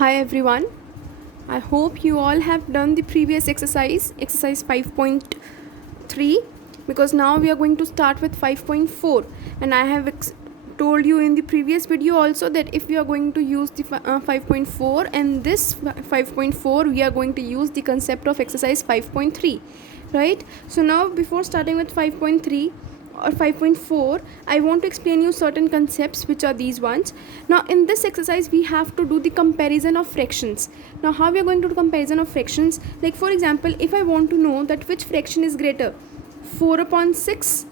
Hi everyone. I hope you all have done the previous exercise 5.3, because now we are going to start with 5.4, and I have told you in the previous video also that if we are going to use the 5.4 and this 5.4, we are going to use the concept of exercise 5.3, right? So now before starting with 5.3 or 5.4, I want to explain you certain concepts, which are these ones. Now in this exercise we have to do the comparison of fractions. Now how we are going to do comparison of fractions? Like for example, if I want to know that which fraction is greater, 4 upon 6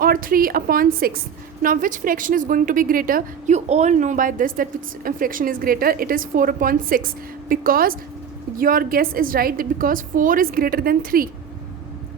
or 3 upon 6. Now which fraction is going to be greater? You all know by this that which fraction is greater. It is 4 upon 6, because your guess is right, that because 4 is greater than 3,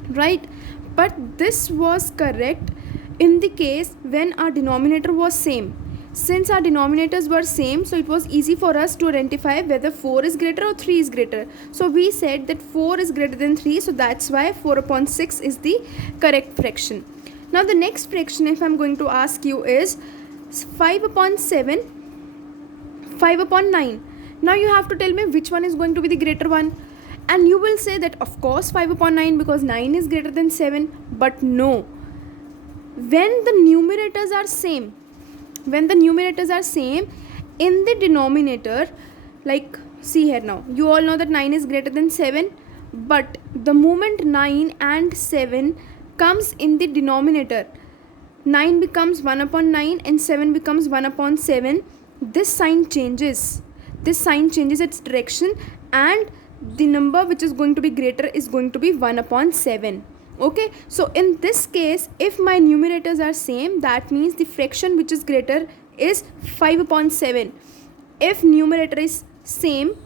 right? But this was correct in the case when our denominator was same. Since our denominators were same, so it was easy for us to identify whether 4 is greater or 3 is greater. So we said that 4 is greater than 3, so that's why 4 upon 6 is the correct fraction. Now the next fraction, if I'm going to ask you, is 5 upon 7, 5 upon 9. Now you have to tell me which one is going to be the greater one. And you will say that of course 5 upon 9, because 9 is greater than 7. But no, when the numerators are same, in the denominator, like see here, now you all know that 9 is greater than 7, but the moment 9 and 7 comes in the denominator, 9 becomes 1 upon 9 and 7 becomes 1 upon 7. This sign changes its direction, and the number which is going to be greater is going to be 1 upon 7. Okay, so in this case, if my numerators are same, that means the fraction which is greater is 5 upon 7. If numerator is same,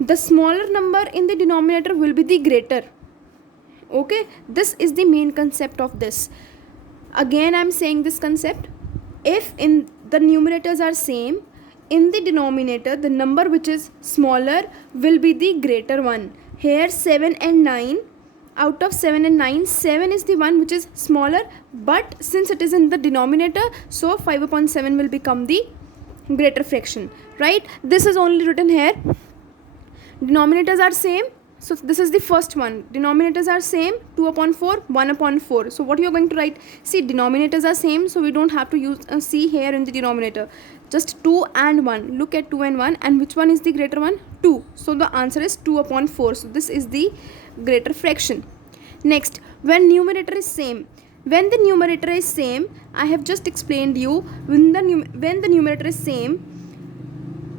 the smaller number in the denominator will be the greater. Okay, this is the main concept of this. Again, I am saying this concept. If in the numerators are same, in the denominator the number which is smaller will be the greater one. Here 7 and 9, out of 7 and 9, 7 is the one which is smaller, but since it is in the denominator, so 5 upon 7 will become the greater fraction, right? This is only written here. Denominators are same, so this is the first one. Denominators are same, 2 upon 4, 1 upon 4. So what you are going to write? See, denominators are same, so we don't have to use C here in the denominator. Just 2 and 1. Look at 2 and 1, and which one is the greater one? 2. So the answer is 2 upon 4. So this is the greater fraction. Next, when numerator is same. When the numerator is same, I have just explained you, when the numerator is same,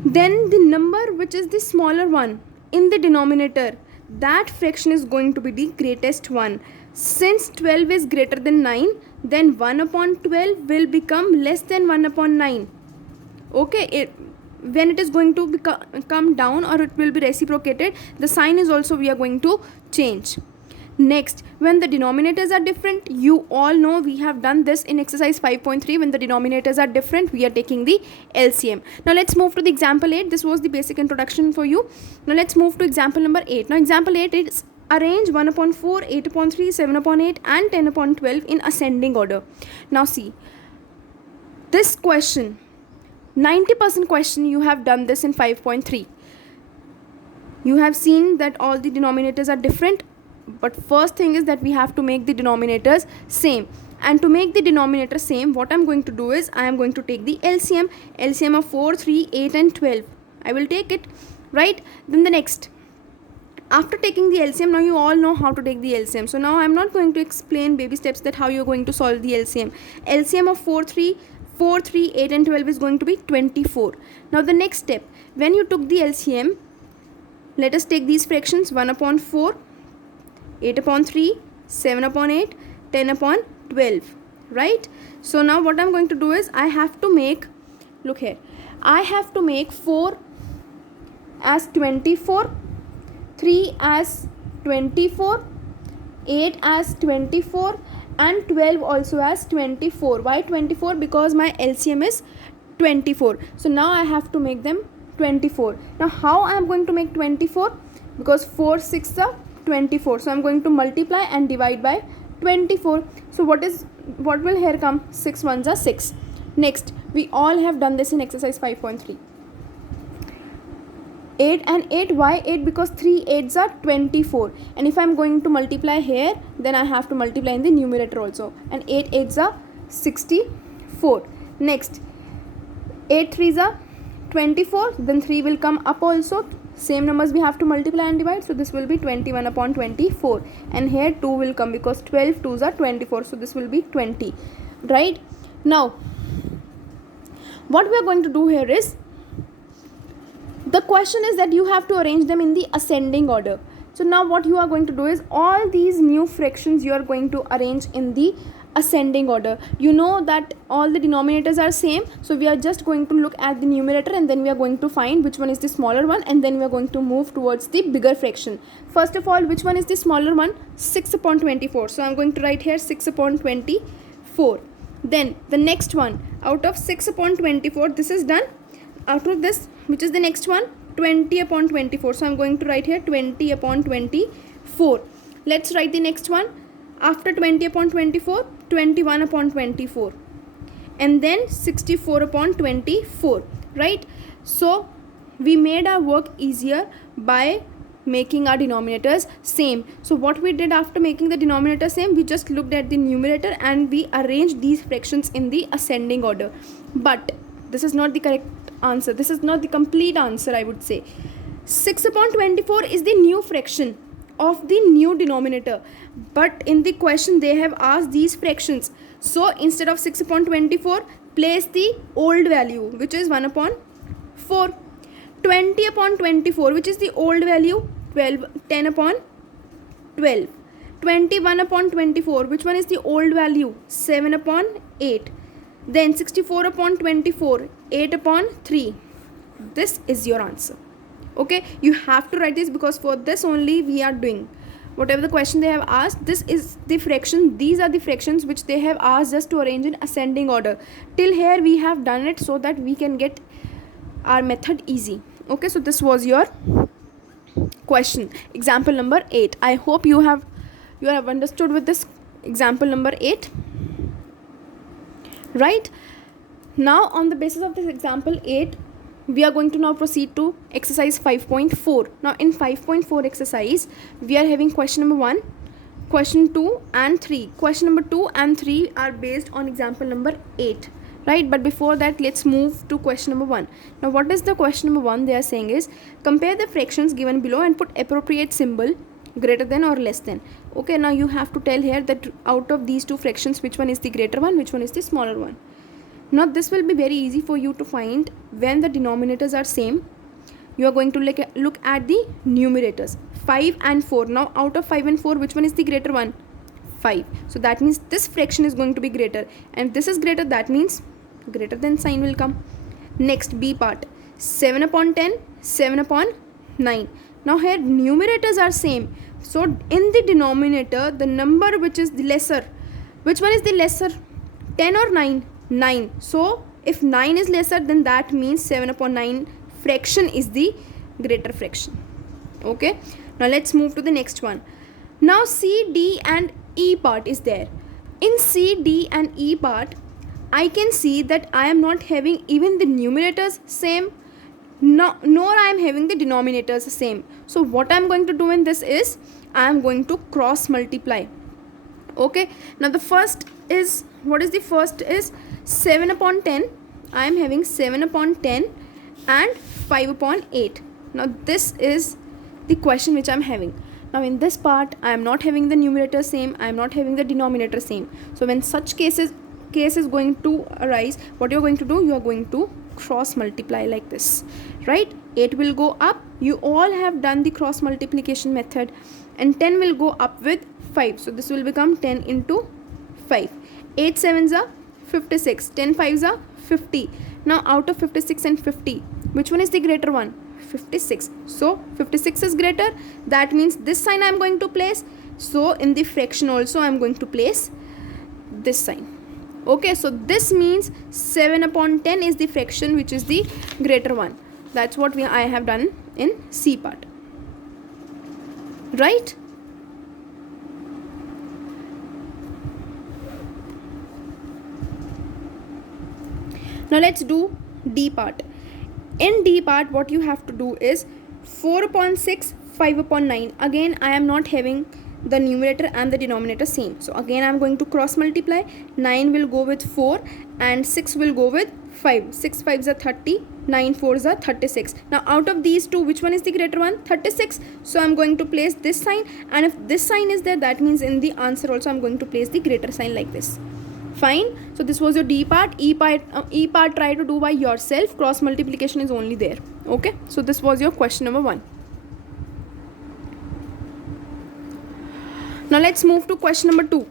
then the number which is the smaller one in the denominator, that fraction is going to be the greatest one. Since 12 is greater than 9, then 1 upon 12 will become less than 1 upon 9. Okay, when it is going to come down, or it will be reciprocated, the sign is also we are going to change. Next, when the denominators are different, you all know we have done this in exercise 5.3. When the denominators are different, we are taking the LCM. Now let's move to the example 8. This was the basic introduction for you. Now let's move to example number 8. Now example 8 is arrange 1 upon 4, 8 upon 3, 7 upon 8 and 10 upon 12 in ascending order. Now see, this question, 90% question, you have done this in 5.3. You have seen that all the denominators are different, but first thing is that we have to make the denominators same. And to make the denominator same, what I am going to do is I am going to take the LCM of 4, 3, 8 and 12. I will take it, right? Then the next, after taking the LCM, now you all know how to take the LCM. So now I am not going to explain baby steps that how you are going to solve the LCM. LCM of 4, 3, 8 and 12 is going to be 24. Now the next step, when you took the LCM, let us take these fractions: 1 upon 4, 8 upon 3, 7 upon 8, 10 upon 12, right? So now what I'm going to do is I have to make, look here, I have to make 4 as 24, 3 as 24, 8 as 24 and 12 also as 24. Why 24? Because my LCM is 24. So now I have to make them 24. Now how I am going to make 24? Because 4 6 are 24. So I am going to multiply and divide by 24. So what will here come? 6 ones are 6. Next, we all have done this in exercise 5.3. 8 and 8. Why 8? Because 3 8s are 24, and if I'm going to multiply here, then I have to multiply in the numerator also, and 8 8s are 64. Next, 8 3s are 24, then 3 will come up also, same numbers we have to multiply and divide, so this will be 21 upon 24, and here 2 will come because 12 2s are 24, so this will be 20. Right? Now what we are going to do here is, the question is that you have to arrange them in the ascending order. So now what you are going to do is, all these new fractions you are going to arrange in the ascending order. You know that all the denominators are same, so we are just going to look at the numerator, and then we are going to find which one is the smaller one, and then we are going to move towards the bigger fraction. First of all, which one is the smaller one? 6 upon 24. So I am going to write here 6 upon 24. Then the next one, out of 6 upon 24, this is done. Out of this, which is the next one? 20 upon 24. So I'm going to write here 20 upon 24. Let's write the next one. After 20 upon 24, 21 upon 24, and then 64 upon 24. Right? So we made our work easier by making our denominators same. So what we did after making the denominator same, we just looked at the numerator and we arranged these fractions in the ascending order. But this is not the correct answer. This is not the complete answer, I would say. 6 upon 24 is the new fraction of the new denominator, but in the question they have asked these fractions. So instead of 6 upon 24, place the old value, which is 1 upon 4. 20 upon 24, which is the old value? 10 upon 12. 21 upon 24, which one is the old value? 7 upon 8. Then 64 upon 24, 8 upon 3. This is your answer. Okay, you have to write this, because for this only we are doing whatever the question they have asked. This is the fraction, these are the fractions which they have asked us to arrange in ascending order. Till here we have done it so that we can get our method easy. Okay, so this was your question, example number 8. I hope you have understood with this example number 8. Right? Now on the basis of this example 8, we are going to now proceed to exercise 5.4. Now in 5.4 exercise, we are having question number 1, question 2 and 3. Question number 2 and 3 are based on example number 8. Right? But before that, let's move to question number 1. Now what is the question number 1? They are saying is, compare the fractions given below and put appropriate symbol greater than or less than. Okay, now you have to tell here that out of these two fractions, which one is the greater one, which one is the smaller one. Now this will be very easy for you to find when the denominators are same. You are going to look at the numerators, 5 and 4. Now out of 5 and 4, which one is the greater one? 5. So that means this fraction is going to be greater, and this is greater, that means greater than sign will come. Next, B part, 7 upon 10, 7 upon 9. Now here numerators are same, so in the denominator the number which is the lesser, which one is the lesser, 10 or 9? 9. So if 9 is lesser, then that means 7 upon 9 fraction is the greater fraction. Okay, now let's move to the next one. Now C, D and E part is there. In C, D and E part, I can see that I am not having even the numerators same, nor I am having the denominators same. So what I am going to do in this is, I am going to cross multiply. Okay, now the first is, what is the first is 7 upon 10. I am having 7 upon 10 and 5 upon 8. Now this is the question which I am having. Now in this part, I am not having the numerator same, I am not having the denominator same. So when such case is going to arise, what you are going to do, you are going to cross multiply like this. Right? 8 will go up, you all have done the cross multiplication method, and 10 will go up with 5. So this will become 10 into 5. 8 7s are 56, 10 5s are 50. Now out of 56 and 50, which one is the greater one? 56. So 56 is greater, that means this sign I am going to place. So in the fraction also I am going to place this sign. Okay, so this means 7 upon 10 is the fraction which is the greater one. That's what I have done in C part. Right? Now let's do D part. In D part, what you have to do is, 4 upon 6, 5 upon 9. Again, I am not having the numerator and the denominator same. So again, I am going to cross multiply. 9 will go with 4 and 6 will go with 5. 6 5s are 30, 9 4s are 36. Now out of these two, which one is the greater one? 36. So I am going to place this sign, and if this sign is there, that means in the answer also I am going to place the greater sign like this. Fine. So this was your D part. E part try to do by yourself. Cross multiplication is only there. Okay. So this was your question number 1. Now let's move to question number 2.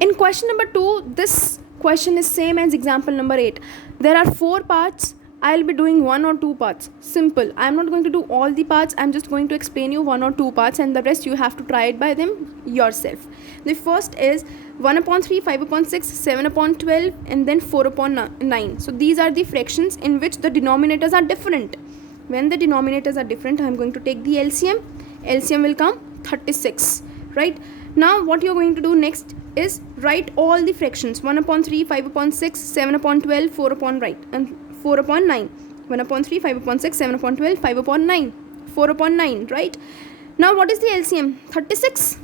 In question number 2, this question is same as example number 8. There are 4 parts. I'll be doing 1 or 2 parts. Simple. I'm not going to do all the parts. I'm just going to explain you 1 or 2 parts, and the rest you have to try it by them yourself. The first is 1 upon 3, 5 upon 6, 7 upon 12, and then 4 upon 9. So these are the fractions in which the denominators are different. When the denominators are different, I'm going to take the LCM. LCM will come 36, right? Now what you're going to do next is write all the fractions. 1 upon 3, 5 upon 6, 7 upon 12, 4 upon 4 upon 9. 1 upon 3, 5 upon 6, 7 upon 12, 5 upon 9, 4 upon 9, right? Now what is the LCM? 36.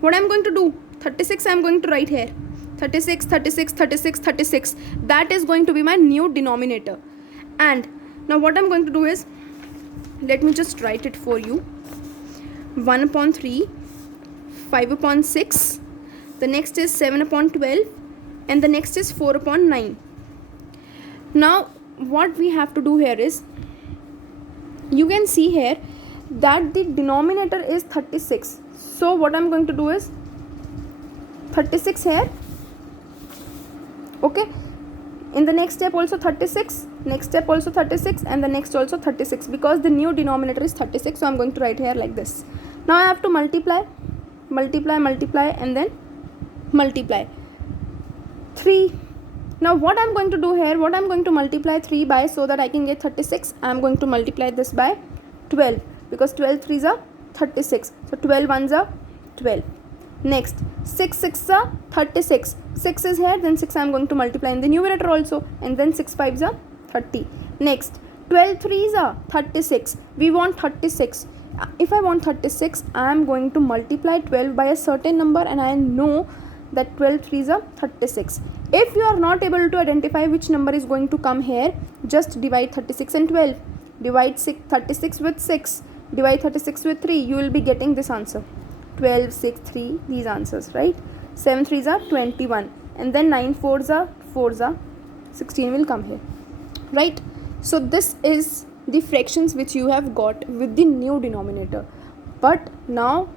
What I'm going to do? 36 I'm going to write here. 36, 36, 36, 36. That is going to be my new denominator. And now what I'm going to do is, let me just write it for you. 1 upon 3, 5 upon 6, the next is 7 upon 12, and the next is 4 upon 9. Now what we have to do here is, you can see here that the denominator is 36. So what I'm going to do is 36 here. Okay. In the next step also 36, next step also 36, and the next also 36, because the new denominator is 36. So I'm going to write here like this. Now I have to multiply, and then multiply 3. Now what I'm going to do here, what I'm going to multiply 3 by, so that I can get 36, I'm going to multiply this by 12, because 12 3s are 36. So 12 1s are 12. Next, 6 6s are 36. 6 is here, then 6 I'm going to multiply in the numerator also, and then 6 5s are 30. Next, 12 3s are 36. We want 36. If I want 36, I am going to multiply 12 by a certain number, and I know that 12 3s are 36. If you are not able to identify which number is going to come here, just divide 36 and 12. Divide 36 with 6. Divide 36 with 3. You will be getting this answer. 12, 6, 3, these answers, right? 7 3s are 21. And then 9 4s are 16 will come here, right? So this is the fractions which you have got with the new denominator. But now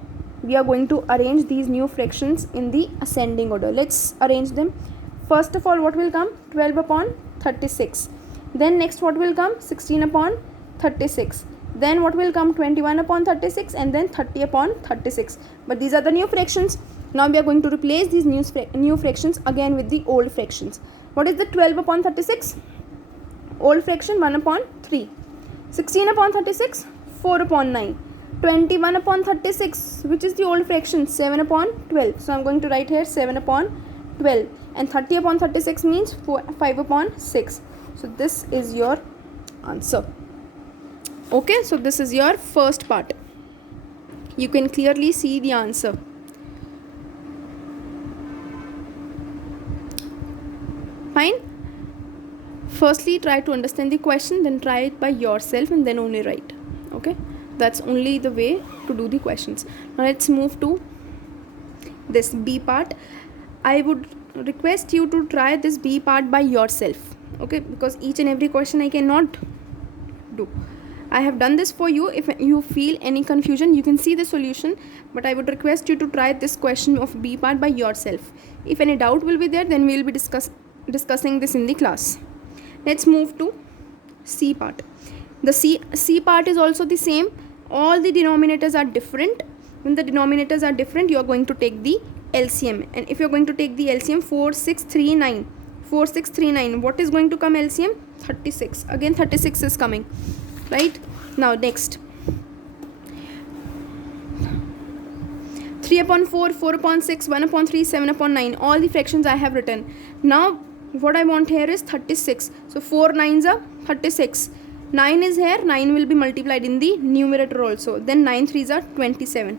we are going to arrange these new fractions in the ascending order. Let's arrange them. First of all, what will come? 12 upon 36. Then next what will come? 16 upon 36. Then what will come? 21 upon 36, and then 30 upon 36. But these are the new fractions. Now we are going to replace these new fractions again with the old fractions. What is the 12 upon 36? Old fraction 1 upon 3. 16 upon 36, 4 upon 9. 21 upon 36, which is the old fraction, 7 upon 12. So I am going to write here 7 upon 12. And 30 upon 36 means 5 upon 6. So this is your answer. Okay, so this is your first part. You can clearly see the answer. Fine. Firstly, try to understand the question, then try it by yourself, and then only write. Okay, that's only the way to do the questions. Now let's move to this B part. I would request you to try this B part by yourself. Okay, because each and every question I cannot do. I have done this for you. If you feel any confusion, you can see the solution, but I would request you to try this question of B part by yourself. If any doubt will be there, then we will be discussing this in the class. Let's move to C part. The C part is also the same. All the denominators are different. When the denominators are different, you are going to take the LCM. And if you are going to take the LCM, 4 6 3 9. 4 6 3 9. What is going to come LCM? 36. Again 36 is coming. Right? Now next. 3 upon 4, 4 upon 6, 1 upon 3, 7 upon 9. All the fractions I have written. Now what I want here is 36. So 4 9s are 36. 9 is here, 9 will be multiplied in the numerator also. Then 9 3s are 27.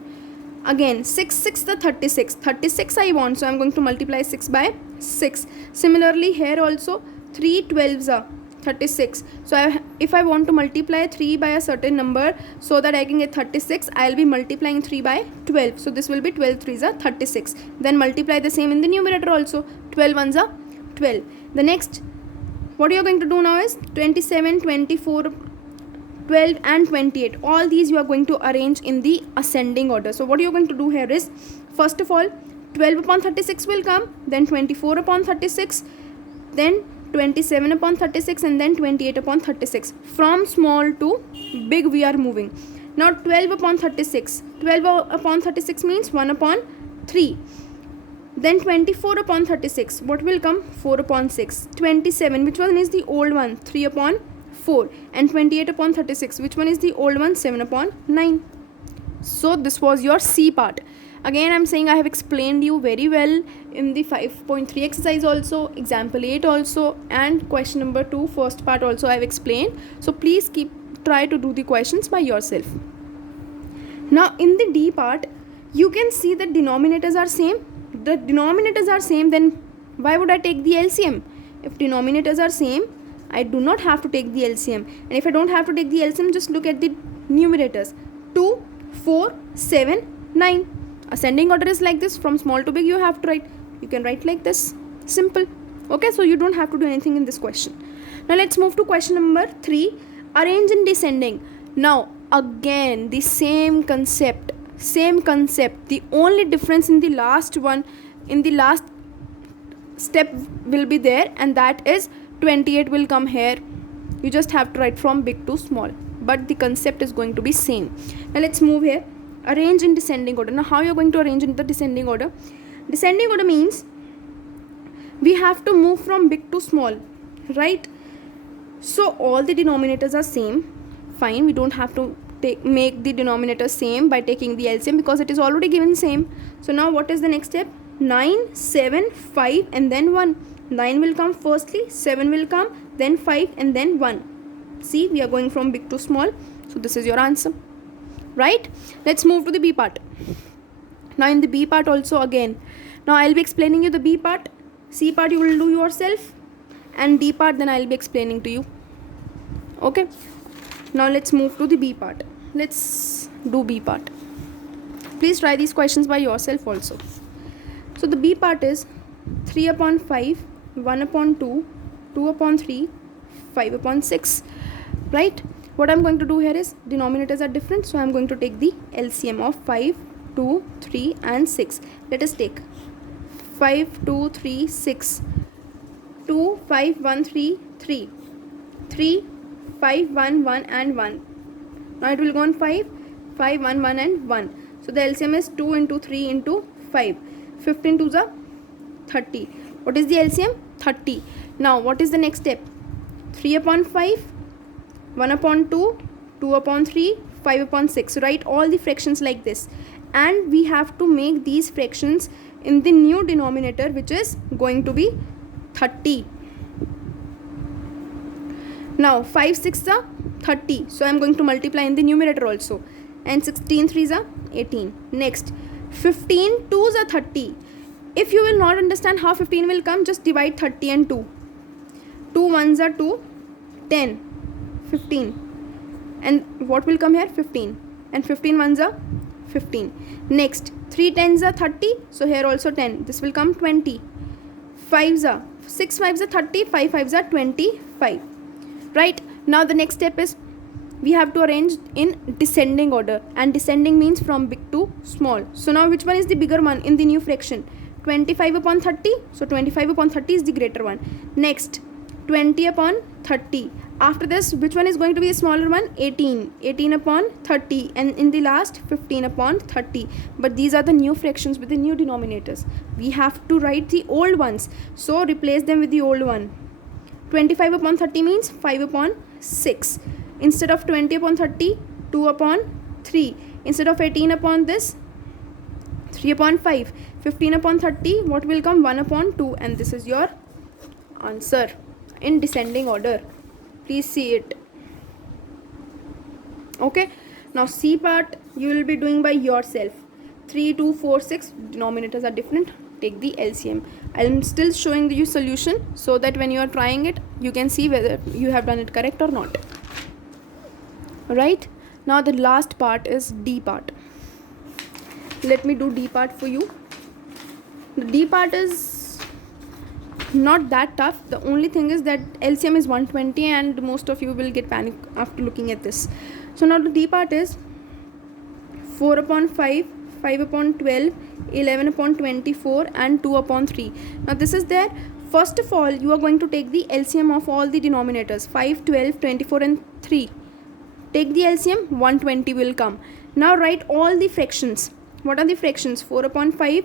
Again 6 6 the 36. 36 I want, so I'm going to multiply 6 by 6. Similarly here also 3 12s are 36. So if I want to multiply 3 by a certain number so that I can get 36, I'll be multiplying 3 by 12. So this will be 12 3s are 36. Then multiply the same in the numerator also. 12 1s are 12. The next, what you're going to do now is 27, 24, 12 and 28. All these you are going to arrange in the ascending order. So what you're going to do here is, first of all 12 upon 36 will come, then 24 upon 36, then 27 upon 36, and then 28 upon 36. From small to big we are moving. Now 12 upon 36. 12 upon 36 means 1 upon 3. Then 24 upon 36. What will come? 4 upon 6. 27. Which one is the old one? 3 upon 4. And 28 upon 36. Which one is the old one? 7 upon 9. So this was your C part. Again, I'm saying I have explained you very well in the 5.3 exercise also, example 8 also, and question number 2 first part also I have explained. So please try to do the questions by yourself. Now in the D part, you can see that denominators are same. The denominators are same, then why would I take the LCM? If denominators are same, I do not have to take the LCM. And if I don't have to take the LCM, just look at the numerators. 2, 4, 7, 9. Ascending order is like this. From small to big you have to write. You can write like this. Simple. Okay, so you don't have to do anything in this question. Now let's move to question number 3. Arrange in descending. Now again the same concept. The only difference in the last one, in the last step will be there, and that is 28 will come here. You just have to write from big to small, but the concept is going to be same. Now let's move here. Arrange in descending order. Now how you're going to arrange in the descending order? Descending order means we have to move from big to small, right? So all the denominators are same. Fine, we don't have to make the denominator same by taking the LCM because it is already given same. So now what is the next step? 9, 7, 5 and then 1. 9 will come firstly, 7 will come, then 5 and then 1. See, we are going from big to small. So this is your answer. Right? Let's move to the B part. Now in the B part also again. Now I'll be explaining you the B part. C part you will do yourself. And D part then I'll be explaining to you. Okay? Now let's move to the B part. Let's do B part. Please try these questions by yourself also. So the B part is 3 upon 5, 1 upon 2, 2 upon 3, 5 upon 6. Right? What I'm going to do here is, denominators are different, so I'm going to take the LCM of 5, 2, 3 and 6. Let us take 5, 2, 3, 6, 2, 5, 1, 3, 3, 3, 5, 1, 1 and 1. Now it will go on 5, 5, 1, 1 and 1. So the LCM is 2 into 3 into 5. 15 to the 30. What is the LCM? 30. Now what is the next step? 3 upon 5, 1 upon 2, 2 upon 3, 5 upon 6. Write all the fractions like this. And we have to make these fractions in the new denominator, which is going to be 30. Now 5 6 are 30. So I am going to multiply in the numerator also. And 16 3s are 18. Next, 15 2s are 30. If you will not understand how 15 will come, just divide 30 and 2. 2 1s are 2, 10. 15, and what will come here? 15, and 15 ones are 15. Next, 3 10s are 30, so here also 10. This will come 20. 5s are 6 5s are 30, 5 5s are 25. Right? Now the next step is we have to arrange in descending order, and descending means from big to small. So now which one is the bigger one in the new fraction? 25 upon 30. So 25 upon 30 is the greater one. Next, 20 upon 30. After this, which one is going to be a smaller one? 18. 18 upon 30. And in the last, 15 upon 30. But these are the new fractions with the new denominators. We have to write the old ones. So replace them with the old one. 25 upon 30 means 5 upon 6. Instead of 20 upon 30, 2 upon 3. Instead of 18 upon this, 3 upon 5. 15 upon 30, what will come? 1 upon 2. And this is your answer in descending order. Please see it. Okay, now C part you will be doing by yourself. 3, 2, 4, 6 denominators are different. Take the LCM. I am still showing you solution so that when you are trying it, you can see whether you have done it correct or not. Right, now the last part is D part. Let me do D part for you. The D part is not that tough. The only thing is that LCM is 120 and most of you will get panic after looking at this. So now the D part is 4 upon 5, 5 upon 12, 11 upon 24 and 2 upon 3. Now this is there. First of all, you are going to take the LCM of all the denominators, 5, 12, 24 and 3. Take the LCM, 120 will come. Now write all the fractions. What are the fractions? 4 upon 5,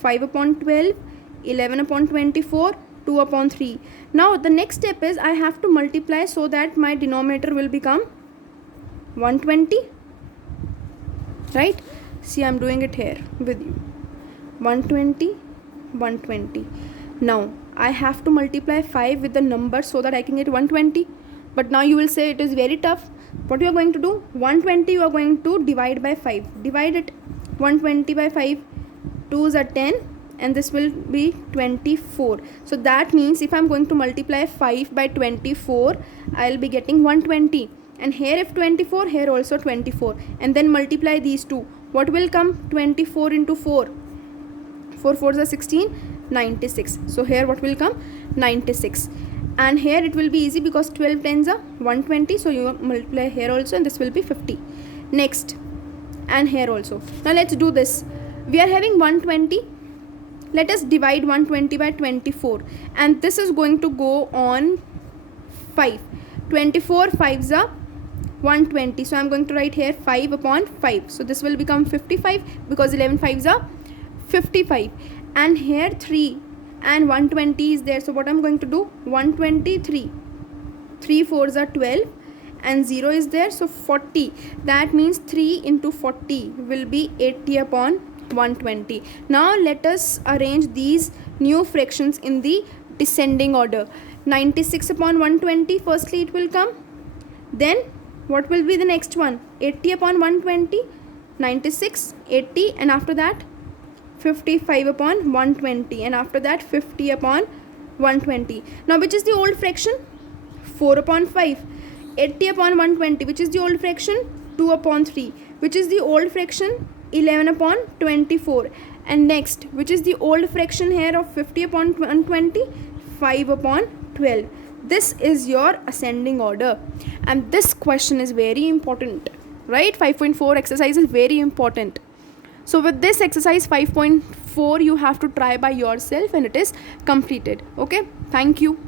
5 upon 12, 11 upon 24, 2 upon 3. Now the next step is I have to multiply so that my denominator will become 120. Right? See, I am doing it here with you. 120, 120. Now I have to multiply 5 with the number so that I can get 120. But now you will say it is very tough. What you are going to do? 120 you are going to divide by 5. Divide it. 120 by 5. 2s are 10 and this will be 24. So that means if I am going to multiply 5 by 24, I will be getting 120. And here if 24, here also 24. And then multiply these two. What will come? 24 into 4. 4 4s are 16, 96. So here what will come? 96. And here it will be easy because 12 10s are 120. So you multiply here also and this will be 50. Next. And here also. Now let's do this. We are having 120. Let us divide 120 by 24. And this is going to go on 5. 24 5s are 120. So I am going to write here 5 upon 5. So this will become 55 because 11 5s are 55. And here 3 and 120 is there. So what I am going to do? 123. 3 4s are 12 and 0 is there. So 40. That means 3 into 40 will be 80 upon 120. Now let us arrange these new fractions in the descending order. 96 upon 120. Firstly it will come. Then what will be the next one? 80 upon 120, 96, 80 and after that 55 upon 120 and after that 50 upon 120. Now which is the old fraction? 4 upon 5. 80 upon 120. Which is the old fraction? 2 upon 3. Which is the old fraction? 11 upon 24. And next, which is the old fraction here of 50 upon 120? 5 upon 12. This is your ascending order and this question is very important, right? 5.4 exercise is very important. So with this exercise 5.4 you have to try by yourself and it is completed. Okay, thank you.